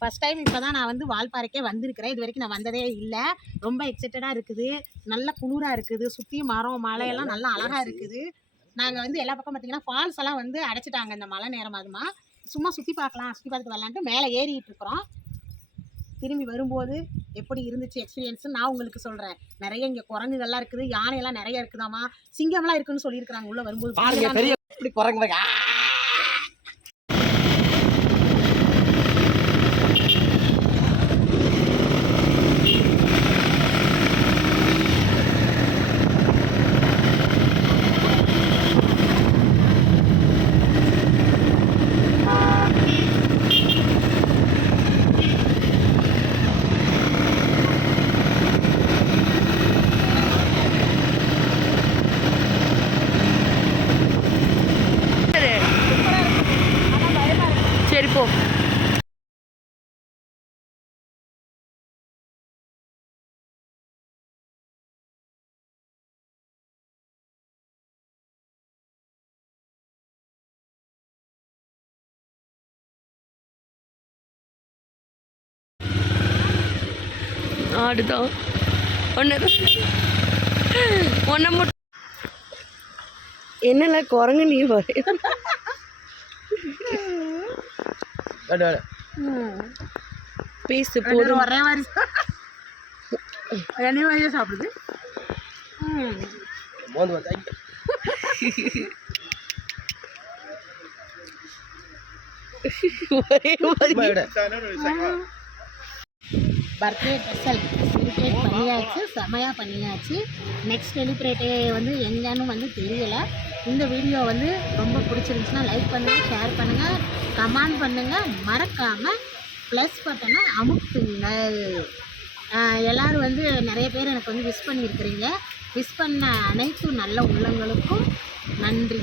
First time இப்போ தான் நான் வந்து வால்பாறைக்கே வந்திருக்கிறேன். இது வரைக்கும் நான் வந்ததே இல்லை. ரொம்ப எக்ஸைட்டடாக இருக்குது. நல்ல குளிராக இருக்குது. சுற்றி மரம் மலையெல்லாம் நல்லா அழகாக இருக்குது. நாங்கள் வந்து எல்லா பக்கம் பார்த்தீங்கன்னா ஃபால்ஸ் எல்லாம் வந்து அடைச்சிட்டாங்க இந்த மழை நேரம் அதுமா சும்மா சுற்றி பார்க்கலாம். சுற்றி பார்த்துட்டு வரலான்ட்டு மேலே ஏறிட்டு இருக்கிறோம். திரும்பி வரும்போது எப்படி இருந்துச்சு எக்ஸ்பீரியன்ஸ் நான் உங்களுக்கு சொல்கிறேன் நிறைய இங்கே குரங்குகள்லாம் இருக்குது. யானையெல்லாம் நிறைய இருக்குதாமா சிங்கம்லாம் இருக்குன்னு சொல்லியிருக்கிறாங்க. உள்ளே வரும்போது பாருங்க சிங்கம்லாம் பெரிய இப்படி குரங்கு போ ஆடுதான் ஒன்று ஒன்றை மட்டும் என்னல குரங்கு நீ வரைய பேசு போதும் ஒரே மாதிரி ரெண்டு மாதிரியே சாப்பிடுது. ஒரே மாதிரி. Birthday special. செலிப்ரேட் பண்ணியாச்சு செமையாக பண்ணியாச்சு. நெக்ஸ்ட் செலிப்ரேட்டே வந்து எங்கேன்னு வந்து தெரியலை. இந்த வீடியோ வந்து ரொம்ப பிடிச்சிருந்துச்சுன்னா லைக் பண்ணுங்கள் ஷேர் பண்ணுங்கள் கமெண்ட் பண்ணுங்கள் மறக்காமல் ப்ளஸ் பட்டனை அமுக்குங்கள் எல்லோரும் வந்து நிறைய பேர் எனக்கு வந்து விஷ் பண்ணியிருக்கிறீங்க. விஷ் பண்ண அனைத்து நல்ல உள்ளங்களுக்கும் நன்றி.